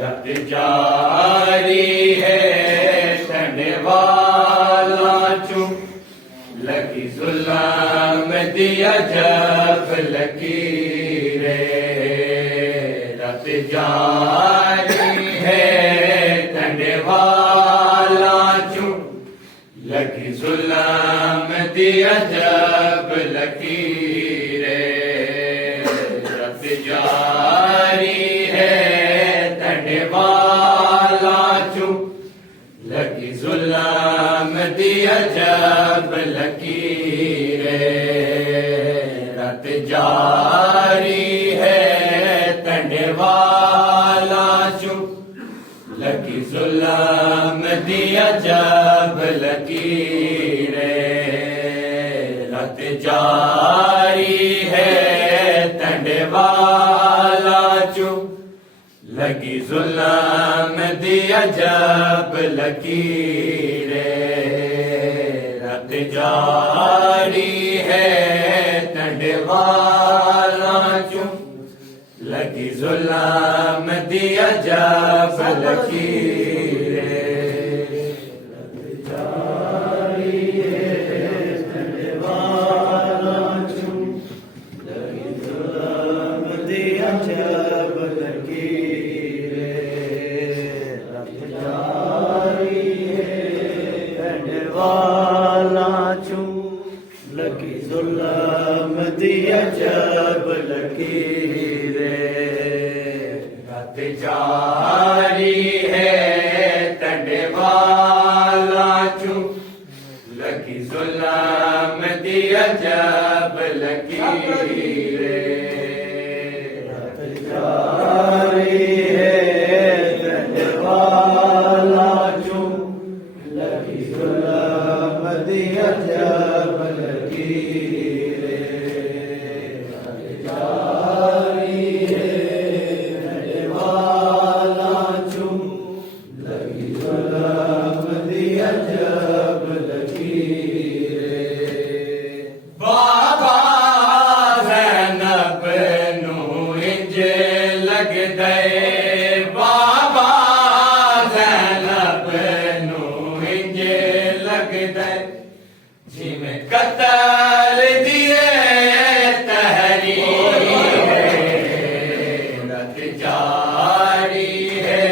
रत जारी है तंडवाला चू लगी जुल्म दिया जब लकीरे रत जारी है तंडवाला चू लगी जुल्म दिया जब लकीरे रत जारी है तंडवाला चू लगी जुल्म दिया जब लकीरे रत जारी है तंडवाला चू लगी जुल्म दिया जब लकीरे रत जारी है तंडवाला चू लगी जुल्म दिया जब लकीरे रत जारी है तंडवाला चू लगी जुल्म दिया जब लकीरे रत जारी है तंडवाला चू लगी जुल्म दिया जब लकीरे रत जारी है तंडवाला चू लगी जुल्म दिया जब लकीरे रत जारी है तंडवाला चू लगी जुल्म दिया जब लकीरे रत जारी है तंडवाला चू लगी जुल्म दिया जब लकीरे रत जारी है तंडवाला चू लगी जुल्म दिया जब लकीरे बाबा ज़ैनब नू इंज लग गए बाबा ज़ैनब नू इंज लग गए जिमें कतल दिए तहरीर रत जारी है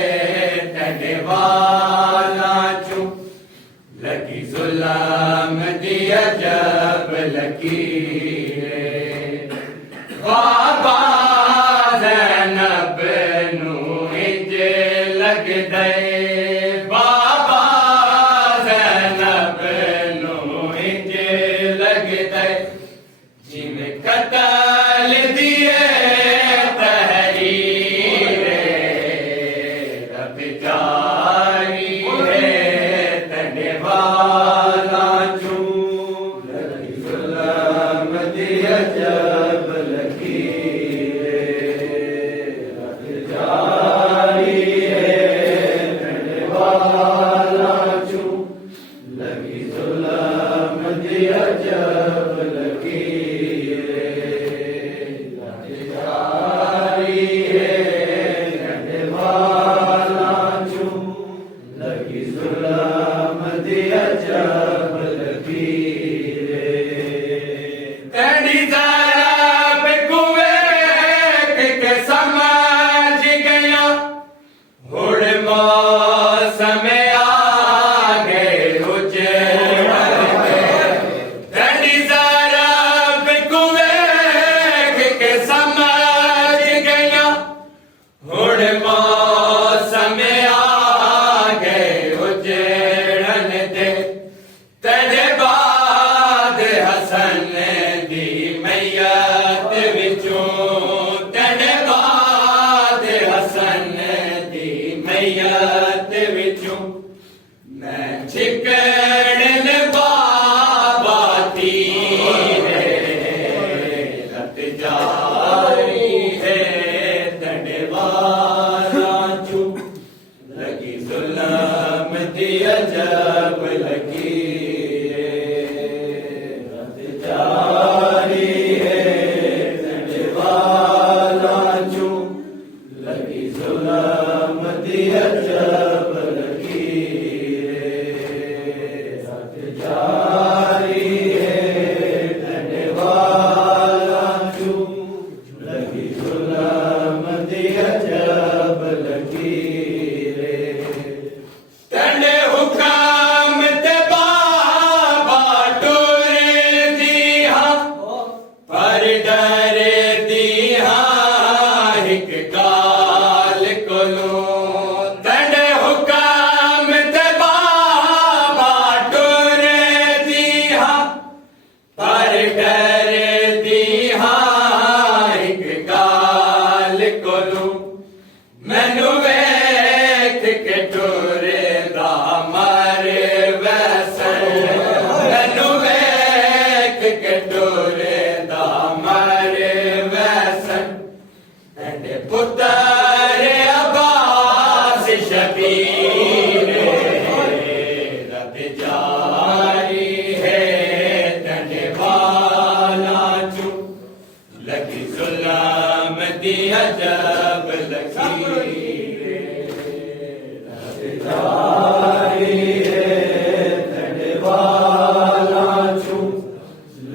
तंडवाला चू लगी जुल्म दिया जब लकीरे बाबा ज़ैनब नू इंज लग गए बाबा ज़ैनब नू इंज लग गए जिमें कतल दिए तहरीर रत जारी है तंडवाला चू लगी जुल्म दिया जब लकीरे रत जारी है तंडवाला चू लगी जुल्म दिया जब लकीरे रत जारी है तंडवाला चू लगी जुल्म दिया जब लकीरे तेरी ज़रब कुवेक के समझ गया हुड़ मौसम आ गए उजड़ तेरी ज़रब कुवेक के समझ गया हुड़ मौसम आ गए उजड़न दे तेरे बाद हसन दी मैयत विचों तेरे बाद हसन दी मैयत विचों मैं छिकड़न बाबा थी रत जारी है तंडवाला चू लगी जुल्म दिया जब लकीरे रत जारी है तंडवाला चू लगी जुल्म दी अजब लकीरे रत जारी है तने वाला चू लगी जुल्म दी अजब लकीरे तने हुक्म ते बाबा टुरे दिया पर डरे दिया एक काल कोलो तने हुक्म ते बाबा टुरे दिया पर डरे दिया एक काल कोलो मैनू वेख के टुरे दा मारे वैसन मैनू वेख के टुरे दा मारे वैसन तेरे पुत्र अब्बास शबीर रब जारी है तेरे वाला चू लगी जुल्म दी अजब लकीरे रब जारी है तेरे वाला चू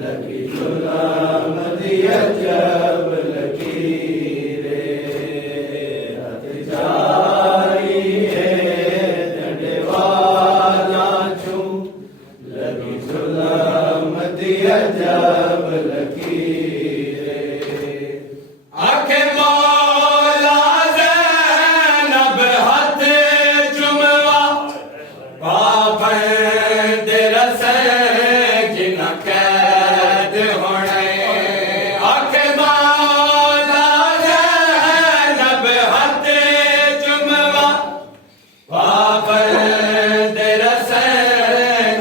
लगी जुल्म दी अजब लकीरे रब जारी है तेरे वाला चू लगी जुल्म दी अजब लकीरे आखे मौला ज़ैनब हथ चुमवा पाबंद रसे जिन्ना कैद होने आखे मौला ज़ैनब हथ चुमवा पाबंद रसे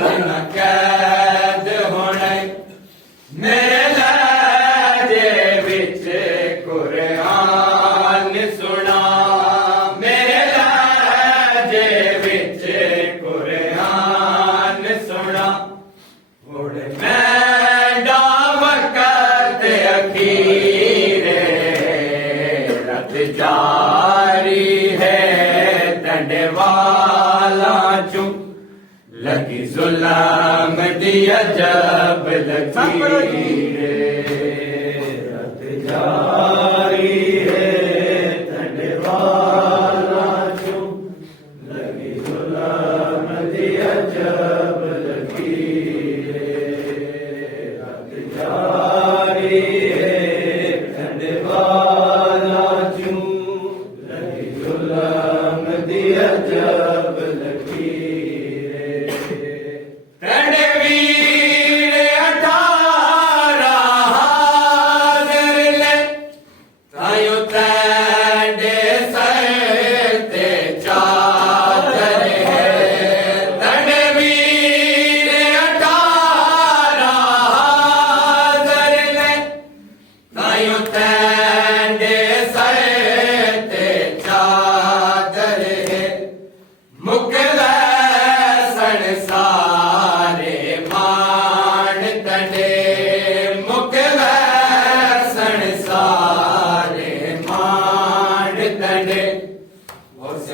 जिन्ना कैद होने मेरे लहजे विच कुरान सुना मेरे लहजे विच कुरान सुना उड़ मैं वक़्त अखीरे रत जारी है तंडे वाला चू लगी जुल्म दी अजब लकीरे रत जारी है तंडे वाला चू लगी जुल्म दी अजब लकीरे रत जारी है तंडे वाला चू लगी जुल्म दी अजब लकीरे तेरे वीर 18 हाज़िर ले तायो तेरे सर ते चादर है तेरे वीर 18 हाज़िर ले तायो तेरे सर ते चादर है मुकला सारे मान तने मुकला सारे मान तने उस